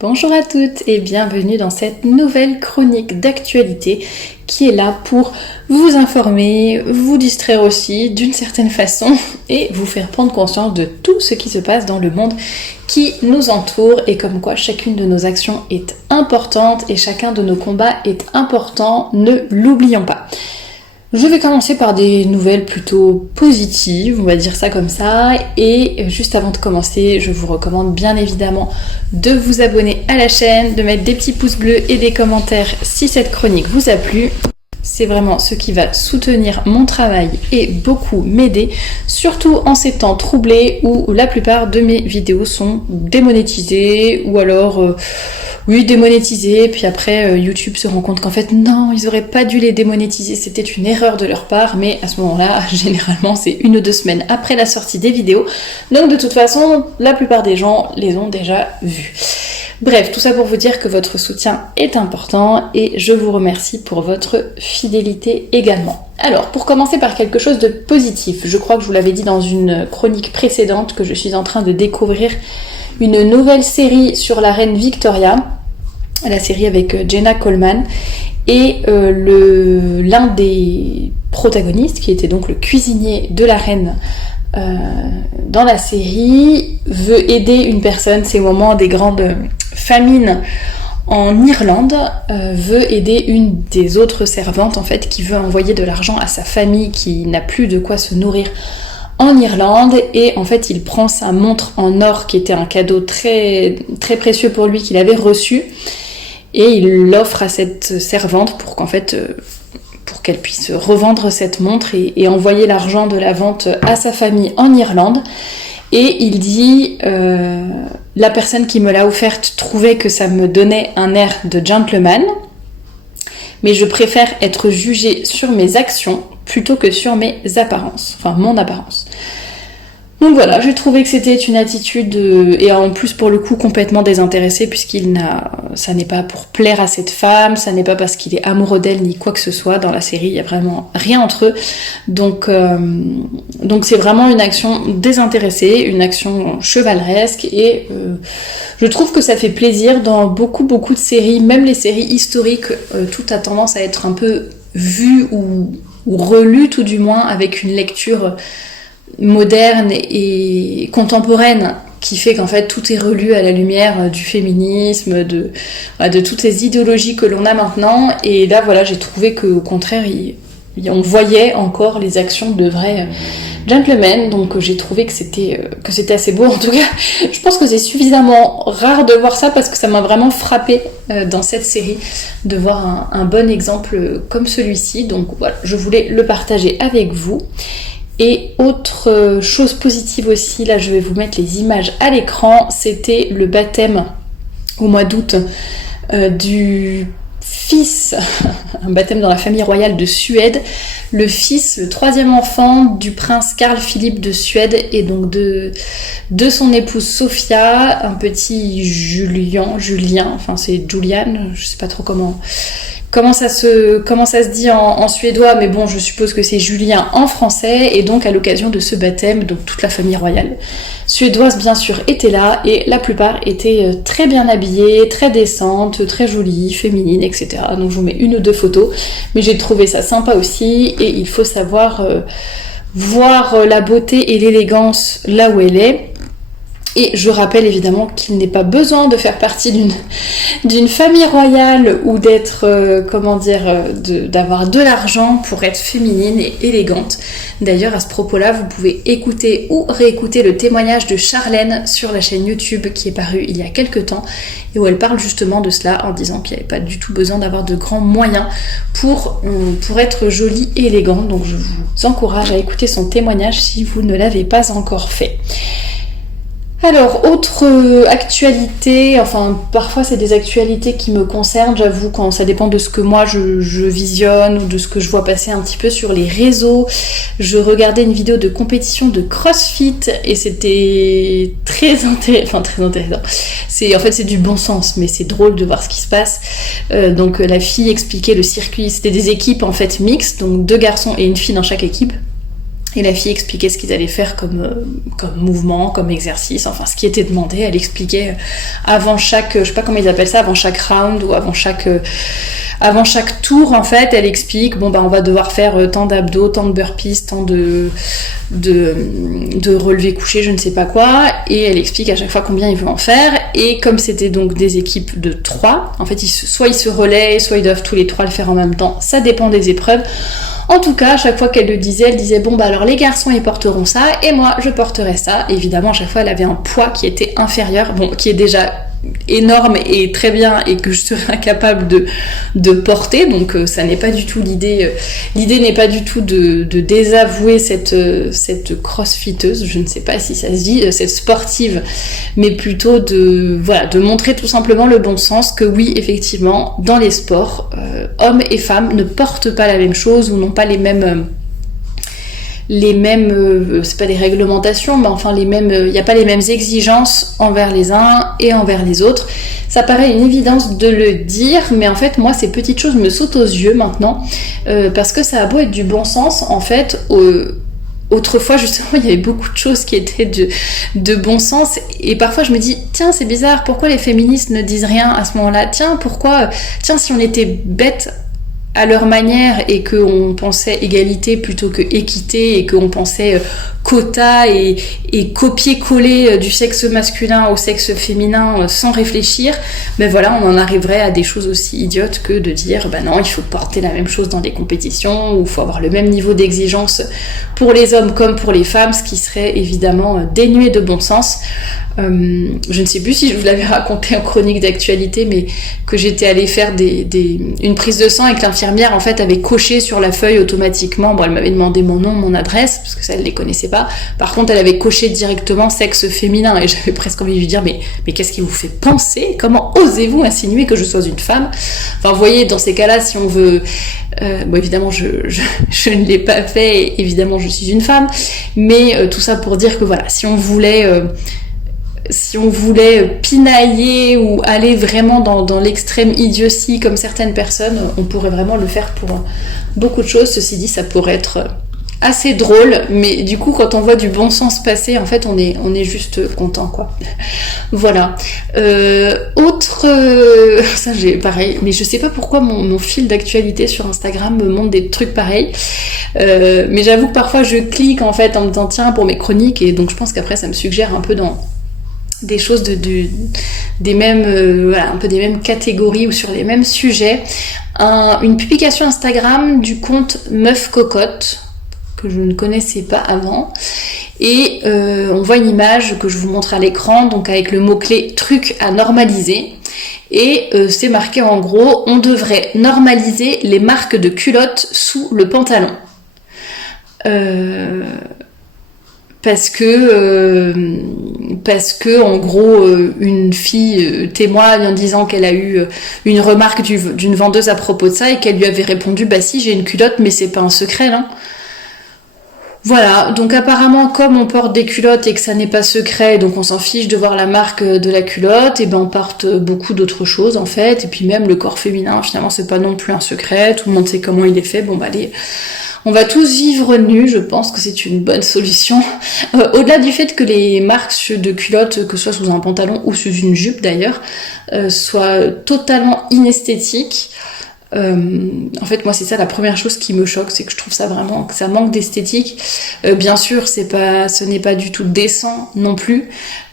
Bonjour à toutes et bienvenue dans cette nouvelle chronique d'actualité qui est là pour vous informer, vous distraire aussi d'une certaine façon et vous faire prendre conscience de tout ce qui se passe dans le monde qui nous entoure et comme quoi chacune de nos actions est importante et chacun de nos combats est important, ne l'oublions pas. Je vais commencer par des nouvelles plutôt positives, on va dire ça comme ça, et juste avant de commencer, je vous recommande bien évidemment de vous abonner à la chaîne, de mettre des petits pouces bleus et des commentaires si cette chronique vous a plu. C'est vraiment ce qui va soutenir mon travail et beaucoup m'aider, surtout en ces temps troublés où la plupart de mes vidéos sont démonétisées ou alors... démonétisées, puis après YouTube se rend compte qu'en fait non, ils auraient pas dû les démonétiser, c'était une erreur de leur part, mais à ce moment-là, généralement c'est 1 ou 2 semaines après la sortie des vidéos, donc de toute façon, la plupart des gens les ont déjà vues. Bref, tout ça pour vous dire que votre soutien est important et je vous remercie pour votre fidélité également. Alors, pour commencer par quelque chose de positif, je crois que je vous l'avais dit dans une chronique précédente que je suis en train de découvrir une nouvelle série sur la reine Victoria, la série avec Jenna Coleman, et l'un des protagonistes, qui était donc le cuisinier de la reine dans la série, veut aider une personne, c'est au moment des grandes famines en Irlande, veut aider une des autres servantes en fait qui veut envoyer de l'argent à sa famille qui n'a plus de quoi se nourrir en Irlande, et en fait il prend sa montre en or qui était un cadeau très, très précieux pour lui qu'il avait reçu et il l'offre à cette servante pour qu'en fait pour qu'elle puisse revendre cette montre et envoyer l'argent de la vente à sa famille en Irlande. Et il dit la personne qui me l'a offerte trouvait que ça me donnait un air de gentleman, mais je préfère être jugé sur mes actions plutôt que sur mes apparences, enfin mon apparence. Donc voilà, j'ai trouvé que c'était une attitude, et en plus pour le coup complètement désintéressée, ça n'est pas pour plaire à cette femme, ça n'est pas parce qu'il est amoureux d'elle ni quoi que ce soit, dans la série il y a vraiment rien entre eux, donc c'est vraiment une action désintéressée, une action chevaleresque, et je trouve que ça fait plaisir dans beaucoup de séries, même les séries historiques, tout a tendance à être un peu vu ou relu tout du moins avec une lecture moderne et contemporaine qui fait qu'en fait tout est relu à la lumière du féminisme, de toutes ces idéologies que l'on a maintenant, et là voilà j'ai trouvé qu'au contraire on voyait encore les actions de vrais gentlemen, donc j'ai trouvé que c'était assez beau. En tout cas je pense que c'est suffisamment rare de voir ça parce que ça m'a vraiment frappée dans cette série de voir un bon exemple comme celui-ci, donc voilà, je voulais le partager avec vous. Et autre chose positive aussi, là je vais vous mettre les images à l'écran, c'était le baptême au mois d'août du fils, un baptême dans la famille royale de Suède, le 3e enfant du prince Carl Philippe de Suède et donc de son épouse Sofia, un petit Julien, enfin c'est Julian, je sais pas trop comment ça se dit en suédois, mais bon, je suppose que c'est Julien en français, et donc à l'occasion de ce baptême, donc toute la famille royale suédoise bien sûr était là, et la plupart étaient très bien habillées, très décentes, très jolies, féminines, etc. Donc je vous mets 1 ou 2 photos, mais j'ai trouvé ça sympa aussi, et il faut savoir voir la beauté et l'élégance là où elle est. Et je rappelle évidemment qu'il n'est pas besoin de faire partie d'une famille royale ou d'être, d'avoir de l'argent pour être féminine et élégante. D'ailleurs, à ce propos-là, vous pouvez écouter ou réécouter le témoignage de Charlène sur la chaîne YouTube qui est paru il y a quelques temps et où elle parle justement de cela en disant qu'il n'y avait pas du tout besoin d'avoir de grands moyens pour être jolie et élégante. Donc je vous encourage à écouter son témoignage si vous ne l'avez pas encore fait. Alors, autre actualité, enfin parfois c'est des actualités qui me concernent, j'avoue, quand ça dépend de ce que moi je visionne ou de ce que je vois passer un petit peu sur les réseaux. Je regardais une vidéo de compétition de CrossFit et c'était très intéressant. C'est du bon sens, mais c'est drôle de voir ce qui se passe. Donc la fille expliquait le circuit, c'était des équipes en fait mixtes, donc 2 garçons et une fille dans chaque équipe. Et la fille expliquait ce qu'ils allaient faire comme mouvement, comme exercice, enfin ce qui était demandé. Elle expliquait avant chaque, je sais pas comment ils appellent ça, avant chaque round ou avant chaque tour, en fait, elle explique, bon, on va devoir faire tant d'abdos, tant de burpees, tant de relevés couchés, je ne sais pas quoi, et elle explique à chaque fois combien il veut en faire, et comme c'était donc des équipes de 3, en fait, soit ils se relaient, soit ils doivent tous les 3 le faire en même temps, ça dépend des épreuves. En tout cas, à chaque fois qu'elle le disait, elle disait bon alors les garçons ils porteront ça et moi je porterai ça. Évidemment, à chaque fois elle avait un poids qui était inférieur, qui est déjà énorme et très bien et que je serais incapable de porter, donc ça n'est pas du tout l'idée. L'idée n'est pas du tout de désavouer cette crossfiteuse, je ne sais pas si ça se dit, cette sportive, mais plutôt de montrer tout simplement le bon sens que oui, effectivement, dans les sports, hommes et femmes ne portent pas la même chose ou n'ont pas les mêmes c'est pas des réglementations, mais enfin il n'y a pas les mêmes exigences envers les uns et envers les autres. Ça paraît une évidence de le dire, mais en fait moi ces petites choses me sautent aux yeux maintenant, parce que ça a beau être du bon sens, en fait autrefois justement il y avait beaucoup de choses qui étaient de bon sens, et parfois je me dis tiens c'est bizarre, pourquoi les féministes ne disent rien à ce moment-là, tiens si on était bêtes à leur manière et qu'on pensait égalité plutôt que équité et qu'on pensait quota et copier-coller du sexe masculin au sexe féminin sans réfléchir, on en arriverait à des choses aussi idiotes que de dire non, il faut porter la même chose dans des compétitions ou il faut avoir le même niveau d'exigence pour les hommes comme pour les femmes, ce qui serait évidemment dénué de bon sens. Je ne sais plus si je vous l'avais raconté en chronique d'actualité, mais que j'étais allée faire une prise de sang et que l'infirmière en fait avait coché sur la feuille automatiquement. Elle m'avait demandé mon nom, mon adresse, parce que ça elle les connaissait pas. Par contre, elle avait coché directement sexe féminin et j'avais presque envie de lui dire mais qu'est-ce qui vous fait penser? Comment osez-vous insinuer que je sois une femme? Enfin, vous voyez, dans ces cas-là, si on veut, évidemment, je ne l'ai pas fait. Et évidemment, je suis une femme, mais tout ça pour dire que si on voulait pinailler ou aller vraiment dans l'extrême idiotie comme certaines personnes, on pourrait vraiment le faire pour beaucoup de choses. Ceci dit, ça pourrait être assez drôle, mais du coup quand on voit du bon sens passer, en fait on est juste content, quoi. Voilà. Ça j'ai pareil, mais je sais pas pourquoi mon fil d'actualité sur Instagram me montre des trucs pareils, mais j'avoue que parfois je clique en fait en me disant tiens pour mes chroniques, et donc je pense qu'après ça me suggère un peu dans des choses des mêmes un peu des mêmes catégories ou sur les mêmes sujets. Une publication Instagram du compte Meuf Cocotte que je ne connaissais pas avant, et on voit une image que je vous montre à l'écran, donc avec le mot-clé truc à normaliser, et c'est marqué en gros on devrait normaliser les marques de culottes sous le pantalon. Parce que en gros une fille témoigne en disant qu'elle a eu une remarque d'une vendeuse à propos de ça et qu'elle lui avait répondu bah si j'ai une culotte mais c'est pas un secret non. Voilà, donc apparemment comme on porte des culottes et que ça n'est pas secret, donc on s'en fiche de voir la marque de la culotte, et on porte beaucoup d'autres choses en fait, et puis même le corps féminin finalement c'est pas non plus un secret, tout le monde sait comment il est fait, allez, on va tous vivre nus, je pense que c'est une bonne solution. Au-delà du fait que les marques de culottes, que ce soit sous un pantalon ou sous une jupe d'ailleurs, soient totalement inesthétiques. En fait moi c'est ça la première chose qui me choque, c'est que je trouve ça vraiment que ça manque d'esthétique. Bien sûr ce n'est pas du tout décent non plus,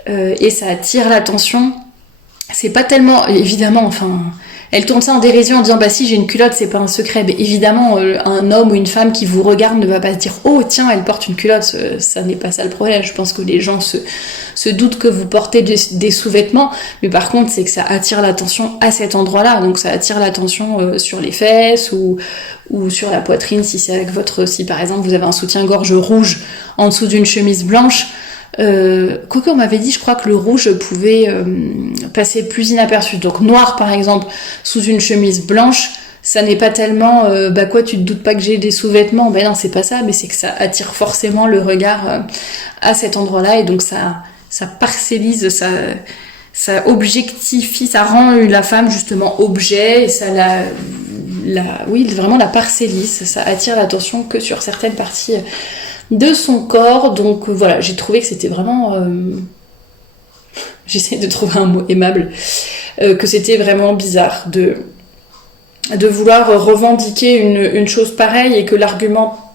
et ça attire l'attention. C'est pas tellement évidemment, elle tourne ça en dérision en disant bah si j'ai une culotte c'est pas un secret, mais évidemment un homme ou une femme qui vous regarde ne va pas se dire oh tiens elle porte une culotte, ça n'est pas ça le problème. Je pense que les gens se doutent que vous portez des sous-vêtements, mais par contre c'est que ça attire l'attention à cet endroit-là, donc ça attire l'attention sur les fesses ou sur la poitrine si par exemple vous avez un soutien-gorge rouge en dessous d'une chemise blanche. Coco m'avait dit je crois que le rouge pouvait passer plus inaperçu, donc noir par exemple sous une chemise blanche ça n'est pas tellement quoi tu te doutes pas que j'ai des sous-vêtements, non c'est pas ça, mais c'est que ça attire forcément le regard à cet endroit là, et donc ça parcellise, ça objectifie, ça rend la femme justement objet, et ça vraiment la parcellise, ça attire l'attention que sur certaines parties de son corps. Donc voilà, j'ai trouvé que c'était vraiment... j'essaie de trouver un mot aimable. Que c'était vraiment bizarre de vouloir revendiquer une chose pareille et que l'argument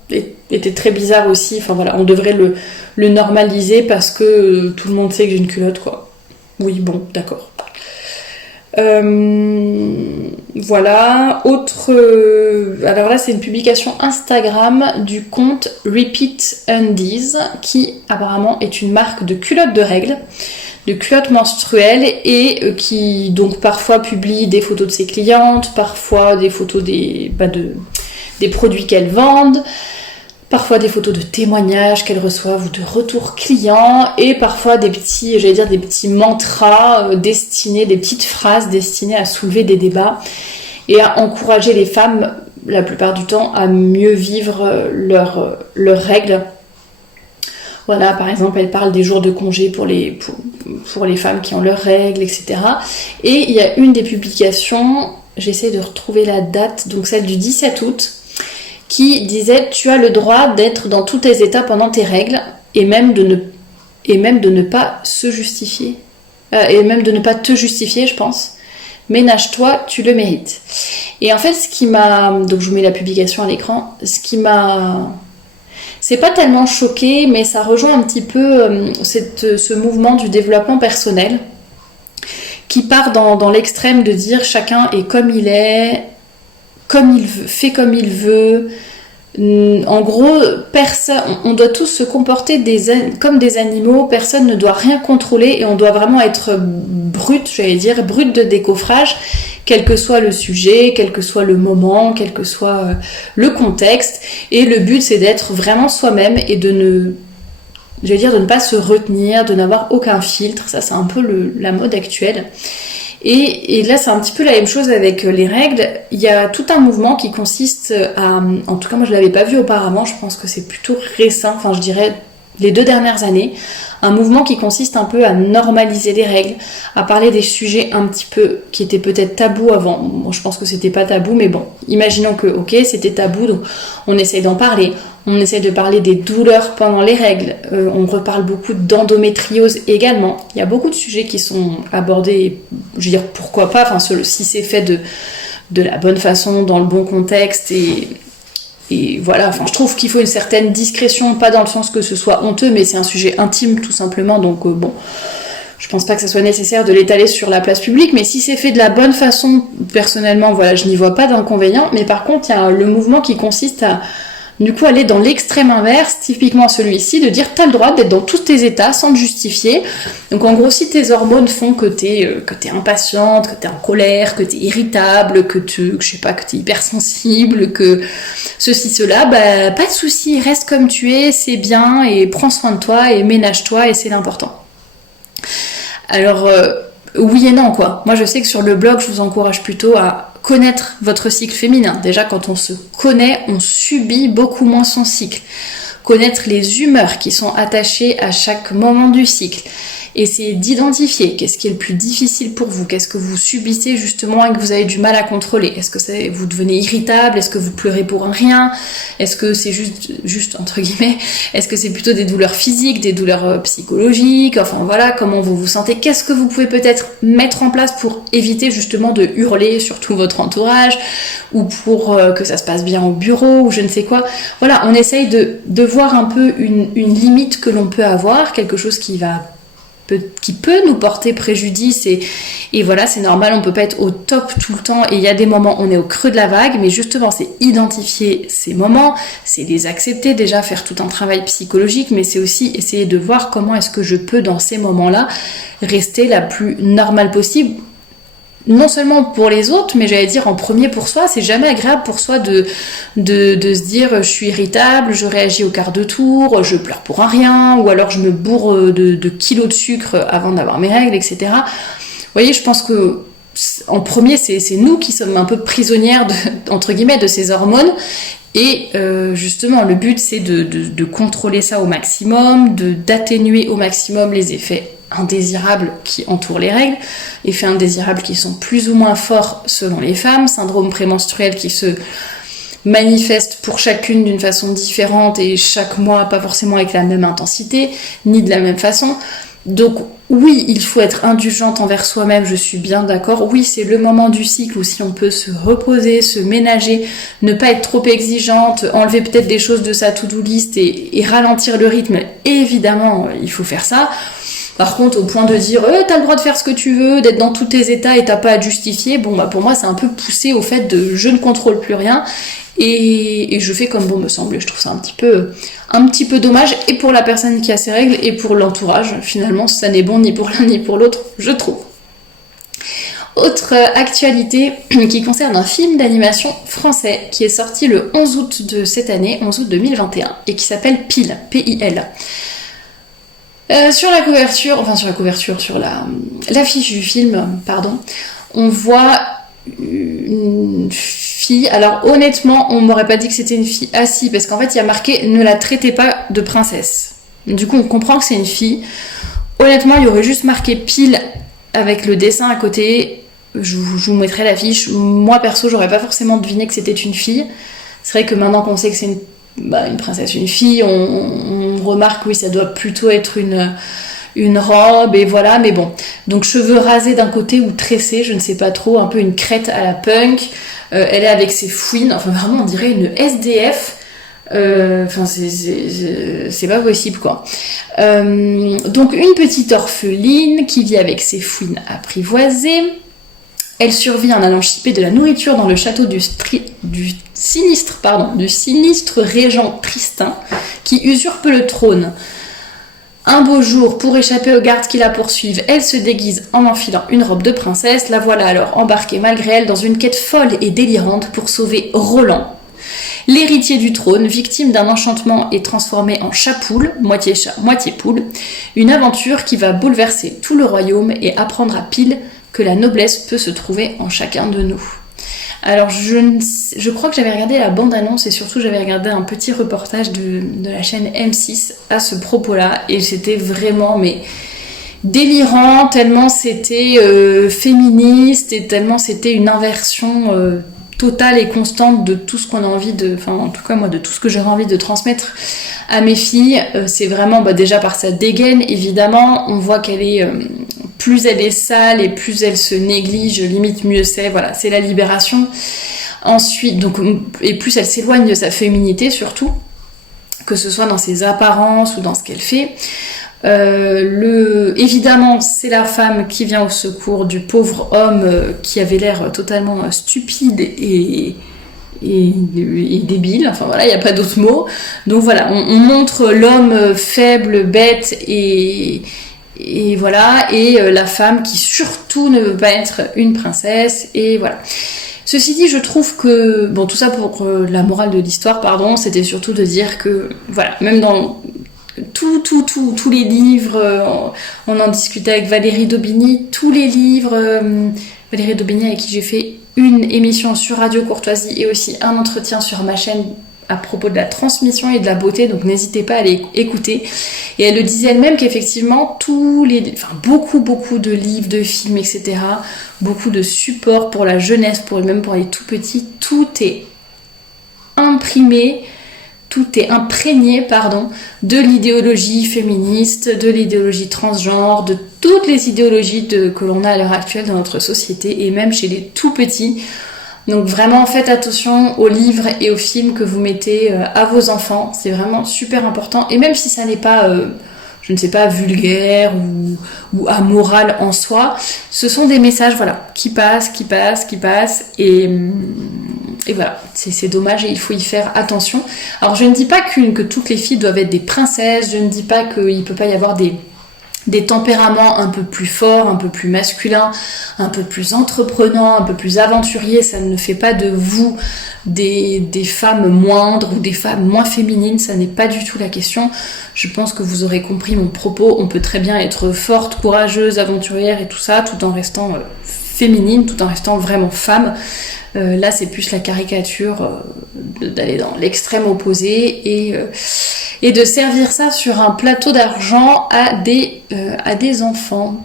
était très bizarre aussi. Enfin voilà, on devrait le normaliser parce que tout le monde sait que j'ai une culotte, quoi. Oui, bon, d'accord. Voilà. Alors là, c'est une publication Instagram du compte Repeat Undies, qui apparemment est une marque de culottes de règles, de culottes menstruelles, et qui donc parfois publie des photos de ses clientes, parfois des photos des produits qu'elles vendent, parfois des photos de témoignages qu'elles reçoivent ou de retours clients, et parfois des petits mantras destinés, des petites phrases destinées à soulever des débats et à encourager les femmes, la plupart du temps, à mieux vivre leurs règles. Voilà, par exemple, elle parle des jours de congé pour les femmes qui ont leurs règles, etc. Et il y a une des publications, j'essaie de retrouver la date, donc celle du 17 août, qui disait « Tu as le droit d'être dans tous tes états pendant tes règles et même de ne pas se justifier. Et même de ne pas te justifier, je pense. Ménage-toi, tu le mérites. » Et en fait, ce qui m'a... Donc je vous mets la publication à l'écran. Ce qui m'a... C'est pas tellement choqué, mais ça rejoint un petit peu ce mouvement du développement personnel qui part dans l'extrême de dire chacun est comme il est, comme il veut, fait comme il veut. En gros, on doit tous se comporter comme des animaux, personne ne doit rien contrôler et on doit vraiment être brut de décoffrage, quel que soit le sujet, quel que soit le moment, quel que soit le contexte. Et le but, c'est d'être vraiment soi-même et de ne pas se retenir, de n'avoir aucun filtre. Ça, c'est un peu la mode actuelle. Et là, c'est un petit peu la même chose avec les règles. Il y a tout un mouvement qui consiste à... En tout cas, moi, je ne l'avais pas vu auparavant. Je pense que c'est plutôt récent. Enfin, je dirais les 2 dernières années. Un mouvement qui consiste un peu à normaliser les règles, à parler des sujets un petit peu qui étaient peut-être tabous avant. Bon, je pense que c'était pas tabou, mais bon, imaginons que, ok, c'était tabou, donc on essaye d'en parler. On essaie de parler des douleurs pendant les règles. On reparle beaucoup d'endométriose également. Il y a beaucoup de sujets qui sont abordés. Je veux dire, pourquoi pas, enfin, si c'est fait de la bonne façon, dans le bon contexte. Et voilà, enfin, je trouve qu'il faut une certaine discrétion, pas dans le sens que ce soit honteux, mais c'est un sujet intime tout simplement. Donc bon, je pense pas que ça soit nécessaire de l'étaler sur la place publique. Mais si c'est fait de la bonne façon, personnellement, voilà, je n'y vois pas d'inconvénient. Mais par contre, il y a le mouvement qui consiste à... Du coup, aller dans l'extrême inverse, typiquement celui-ci, de dire t'as le droit d'être dans tous tes états sans te justifier. Donc en gros, si tes hormones font que t'es impatiente, que t'es en colère, que t'es irritable, que t'es hypersensible, que ceci, cela, bah pas de souci, reste comme tu es, c'est bien, et prends soin de toi, et ménage-toi, et c'est l'important. Alors, oui et non, quoi. Moi, je sais que sur le blog, je vous encourage plutôt à connaître votre cycle féminin. Déjà, quand on se connaît, on subit beaucoup moins son cycle. Connaître les humeurs qui sont attachées à chaque moment du cycle. Essayer d'identifier qu'est-ce qui est le plus difficile pour vous, qu'est-ce que vous subissez justement et que vous avez du mal à contrôler. Est-ce que vous devenez irritable, est-ce que vous pleurez pour un rien, est-ce que c'est juste entre guillemets, est-ce que c'est plutôt des douleurs physiques, des douleurs psychologiques, enfin voilà, comment vous vous sentez, qu'est-ce que vous pouvez peut-être mettre en place pour éviter justement de hurler sur tout votre entourage ou pour que ça se passe bien au bureau ou je ne sais quoi. Voilà, on essaye de voir un peu une limite que l'on peut avoir, quelque chose qui peut nous porter préjudice et voilà, c'est normal, on peut pas être au top tout le temps et il y a des moments on est au creux de la vague, mais justement c'est identifier ces moments, c'est les accepter, déjà faire tout un travail psychologique, mais c'est aussi essayer de voir comment est-ce que je peux dans ces moments-là rester la plus normale possible, non seulement pour les autres, mais j'allais dire en premier pour soi. C'est jamais agréable pour soi de se dire je suis irritable, je réagis au quart de tour, je pleure pour un rien, ou alors je me bourre de kilos de sucre avant d'avoir mes règles, etc. Vous voyez, je pense que en premier, c'est nous qui sommes un peu prisonnières entre guillemets de ces hormones. Et justement, le but, c'est de contrôler ça au maximum, d'atténuer au maximum les effets indésirables qui entourent les règles, effets indésirables qui sont plus ou moins forts selon les femmes, syndrome prémenstruel qui se manifeste pour chacune d'une façon différente et chaque mois pas forcément avec la même intensité, ni de la même façon. Donc oui, il faut être indulgente envers soi-même, je suis bien d'accord. Oui, c'est le moment du cycle où si on peut se reposer, se ménager, ne pas être trop exigeante, enlever peut-être des choses de sa to-do list et ralentir le rythme. Évidemment, il faut faire ça. Par contre, au point de dire t'as le droit de faire ce que tu veux, d'être dans tous tes états et t'as pas à te justifier, bon bah pour moi c'est un peu poussé au fait de je ne contrôle plus rien et je fais comme bon me semble. Je trouve ça un petit peu dommage et pour la personne qui a ses règles et pour l'entourage. Finalement, ça n'est bon ni pour l'un ni pour l'autre, je trouve. Autre actualité qui concerne un film d'animation français qui est sorti le 11 août de cette année, 11 août 2021, et qui s'appelle Pile, P-I-L. Sur l'affiche du film, on voit une fille. Alors honnêtement, on m'aurait pas dit que c'était une fille. Ah si, parce qu'en fait, il y a marqué ne la traitez pas de princesse. Du coup, on comprend que c'est une fille. Honnêtement, il y aurait juste marqué Pile avec le dessin à côté. Je vous mettrai l'affiche. Moi perso, j'aurais pas forcément deviné que c'était une fille. C'est vrai que maintenant qu'on sait que c'est une princesse, une fille, on remarque, oui, ça doit plutôt être une robe, et voilà, mais bon. Donc cheveux rasés d'un côté ou tressés, je ne sais pas trop, un peu une crête à la punk. Elle est avec ses fouines, enfin vraiment on dirait une SDF. Enfin c'est pas possible quoi. Donc une petite orpheline qui vit avec ses fouines apprivoisées. Elle survit en allant chipper de la nourriture dans le château du sinistre régent Tristan, qui usurpe le trône. Un beau jour, pour échapper aux gardes qui la poursuivent, elle se déguise en enfilant une robe de princesse. La voilà alors embarquée malgré elle dans une quête folle et délirante pour sauver Roland, l'héritier du trône, victime d'un enchantement et transformé en chat-poule, moitié chat, moitié poule. Une aventure qui va bouleverser tout le royaume et apprendre à Pile que la noblesse peut se trouver en chacun de nous. Alors je crois que j'avais regardé la bande-annonce et surtout j'avais regardé un petit reportage de la chaîne M6 à ce propos-là et c'était vraiment délirant, tellement c'était féministe et tellement c'était une inversion totale et constante de tout ce qu'on a envie de... Enfin en tout cas moi de tout ce que j'aurais envie de transmettre à mes filles. C'est vraiment déjà par sa dégaine évidemment, on voit qu'elle est... plus elle est sale et plus elle se néglige, limite mieux c'est, voilà, c'est la libération. Ensuite, donc, et plus elle s'éloigne de sa féminité surtout, que ce soit dans ses apparences ou dans ce qu'elle fait. Évidemment, c'est la femme qui vient au secours du pauvre homme qui avait l'air totalement stupide et débile, enfin voilà, il n'y a pas d'autre mot. Donc voilà, on montre l'homme faible, bête et voilà, et la femme qui surtout ne veut pas être une princesse, et voilà. Ceci dit, je trouve que, bon, tout ça pour la morale de l'histoire, c'était surtout de dire que, voilà, même dans tous les livres, on en discutait avec Valérie Daubigny, tous les livres, Valérie Daubigny avec qui j'ai fait une émission sur Radio Courtoisie et aussi un entretien sur ma chaîne à propos de la transmission et de la beauté, donc n'hésitez pas à aller écouter. Et elle le disait elle-même qu'effectivement, beaucoup de livres, de films, etc., beaucoup de supports pour la jeunesse, même pour les tout petits, tout est imprégné, de l'idéologie féministe, de l'idéologie transgenre, de toutes les idéologies que l'on a à l'heure actuelle dans notre société, et même chez les tout petits. Donc vraiment faites attention aux livres et aux films que vous mettez à vos enfants, c'est vraiment super important. Et même si ça n'est pas, je ne sais pas, vulgaire ou amoral en soi, ce sont des messages qui passent. Et voilà, c'est dommage et il faut y faire attention. Alors je ne dis pas que toutes les filles doivent être des princesses, je ne dis pas qu'il ne peut pas y avoir des tempéraments un peu plus forts, un peu plus masculins, un peu plus entreprenants, un peu plus aventuriers. Ça ne fait pas de vous des femmes moindres ou des femmes moins féminines, ça n'est pas du tout la question. Je pense que vous aurez compris mon propos, on peut très bien être forte, courageuse, aventurière et tout ça, tout en restant féminine tout en restant vraiment femme. Là, c'est plus la caricature d'aller dans l'extrême opposé et de servir ça sur un plateau d'argent à des enfants.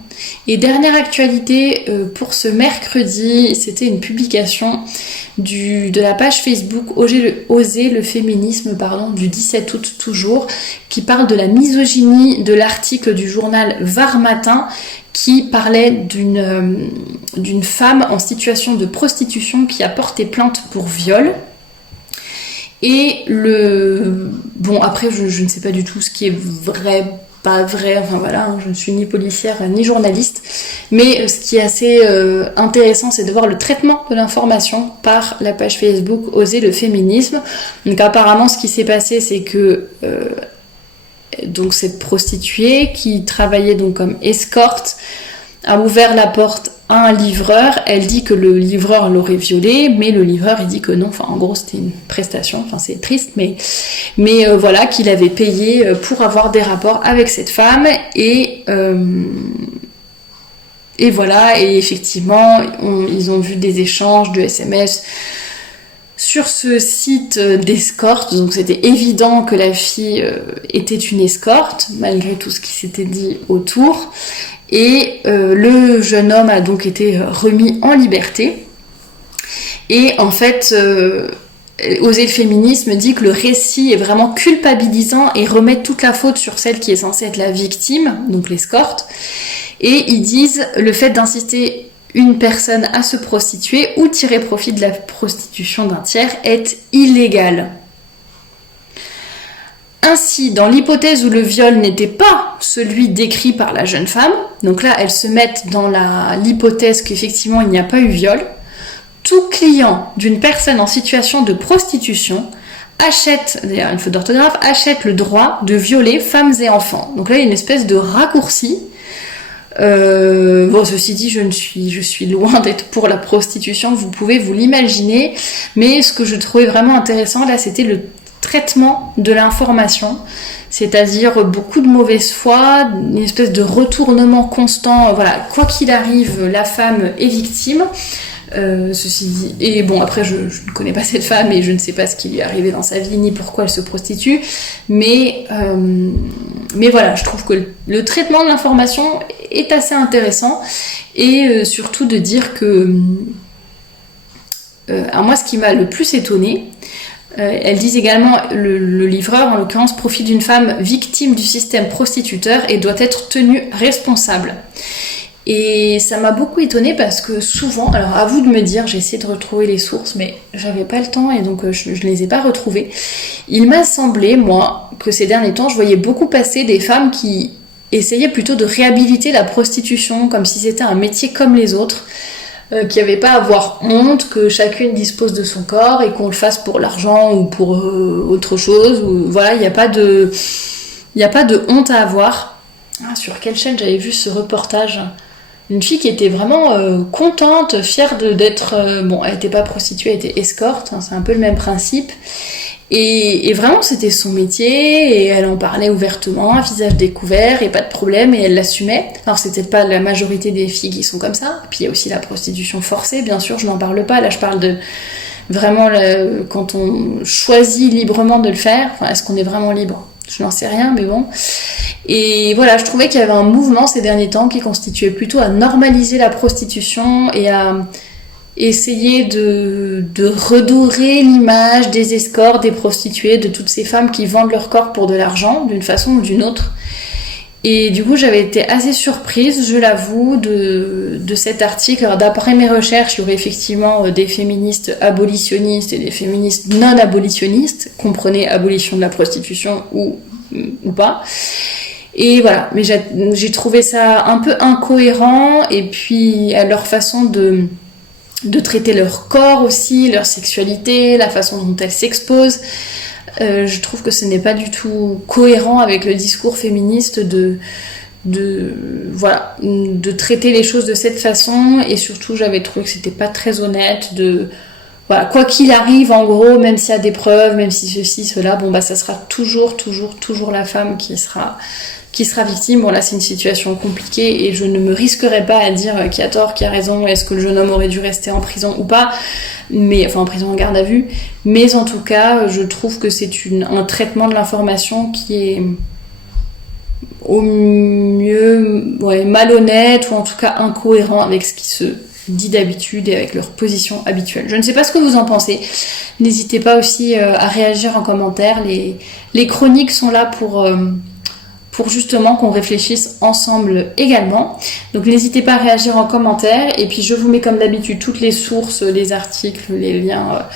Et dernière actualité pour ce mercredi, c'était une publication de la page Facebook Oser le féminisme du 17 août toujours, qui parle de la misogynie de l'article du journal Var Matin qui parlait d'une femme en situation de prostitution qui a porté plainte pour viol. Et bon, après, je ne sais pas du tout ce qui est vrai, pas vrai, enfin voilà, je ne suis ni policière ni journaliste, mais ce qui est assez intéressant, c'est de voir le traitement de l'information par la page Facebook Oser le féminisme. Donc apparemment, ce qui s'est passé, c'est que donc cette prostituée qui travaillait donc comme escorte a ouvert la porte à un livreur. Elle dit que le livreur l'aurait violée, mais le livreur il dit que non. Enfin, en gros, c'était une prestation. Enfin, c'est triste, mais voilà, qu'il avait payé pour avoir des rapports avec cette femme et voilà. Et effectivement, ils ont vu des échanges de SMS sur ce site d'escorte, donc c'était évident que la fille était une escorte, malgré tout ce qui s'était dit autour. Et le jeune homme a donc été remis en liberté. Et en fait, Oser le féminisme dit que le récit est vraiment culpabilisant et remet toute la faute sur celle qui est censée être la victime, donc l'escorte. Et ils disent le fait d'inciter une personne à se prostituer ou tirer profit de la prostitution d'un tiers est illégal. Ainsi, dans l'hypothèse où le viol n'était pas celui décrit par la jeune femme, donc là elles se mettent dans l'hypothèse qu'effectivement il n'y a pas eu viol, tout client d'une personne en situation de prostitution achète, d'ailleurs une faute d'orthographe, achète le droit de violer femmes et enfants. Donc là il y a une espèce de raccourci. Bon, ceci dit, je suis loin d'être pour la prostitution, vous pouvez vous l'imaginer, mais ce que je trouvais vraiment intéressant là, c'était le traitement de l'information, c'est-à-dire beaucoup de mauvaise foi, une espèce de retournement constant, voilà, quoi qu'il arrive, la femme est victime. Ceci dit, et bon après je ne connais pas cette femme et je ne sais pas ce qui lui est arrivé dans sa vie ni pourquoi elle se prostitue, mais voilà, je trouve que le traitement de l'information est assez intéressant et surtout de dire que alors moi ce qui m'a le plus étonnée, elles disent également le livreur en l'occurrence profite d'une femme victime du système prostituteur et doit être tenu responsable. Et ça m'a beaucoup étonnée parce que souvent, alors à vous de me dire, j'ai essayé de retrouver les sources, mais j'avais pas le temps et donc je les ai pas retrouvées. Il m'a semblé, moi, que ces derniers temps, je voyais beaucoup passer des femmes qui essayaient plutôt de réhabiliter la prostitution, comme si c'était un métier comme les autres, qu'il n'y avait pas à avoir honte, que chacune dispose de son corps et qu'on le fasse pour l'argent ou pour autre chose. Ou, voilà, il n'y a pas de honte à avoir. Ah, sur quelle chaîne j'avais vu ce reportage ? Une fille qui était vraiment contente, fière d'être... bon, elle n'était pas prostituée, elle était escorte, hein, c'est un peu le même principe. Et vraiment, c'était son métier, et elle en parlait ouvertement, à visage découvert, et pas de problème, et elle l'assumait. Alors, c'était pas la majorité des filles qui sont comme ça. Puis, il y a aussi la prostitution forcée, bien sûr, je n'en parle pas. Là, je parle de vraiment quand on choisit librement de le faire. Enfin, est-ce qu'on est vraiment libre ? Je n'en sais rien, mais bon. Et voilà, je trouvais qu'il y avait un mouvement ces derniers temps qui constituait plutôt à normaliser la prostitution et à essayer de redorer l'image des escorts, des prostituées, de toutes ces femmes qui vendent leur corps pour de l'argent, d'une façon ou d'une autre. Et du coup, j'avais été assez surprise, je l'avoue, de cet article. Alors, d'après mes recherches, il y aurait effectivement des féministes abolitionnistes et des féministes non abolitionnistes. Comprenez abolition de la prostitution ou pas. Et voilà, mais j'ai trouvé ça un peu incohérent. Et puis, à leur façon de traiter leur corps aussi, leur sexualité, la façon dont elles s'exposent. Je trouve que ce n'est pas du tout cohérent avec le discours féministe de traiter les choses de cette façon, et surtout j'avais trouvé que c'était pas très honnête voilà, quoi qu'il arrive, en gros, même s'il y a des preuves, même si ceci, cela, bon bah ça sera toujours la femme qui qui sera victime. Bon là c'est une situation compliquée et je ne me risquerai pas à dire qui a tort, qui a raison, est-ce que le jeune homme aurait dû rester en prison ou pas, mais enfin en prison en garde à vue, mais en tout cas je trouve que c'est un traitement de l'information qui est au mieux malhonnête ou en tout cas incohérent avec ce qui se dit d'habitude et avec leur position habituelle. Je ne sais pas ce que vous en pensez. N'hésitez pas aussi à réagir en commentaire. Les chroniques sont là pour justement qu'on réfléchisse ensemble également. Donc n'hésitez pas à réagir en commentaire. Et puis je vous mets comme d'habitude toutes les sources, les articles, les liens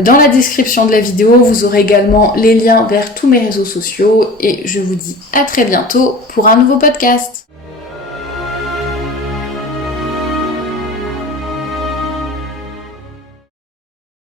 dans la description de la vidéo. Vous aurez également les liens vers tous mes réseaux sociaux. Et je vous dis à très bientôt pour un nouveau podcast.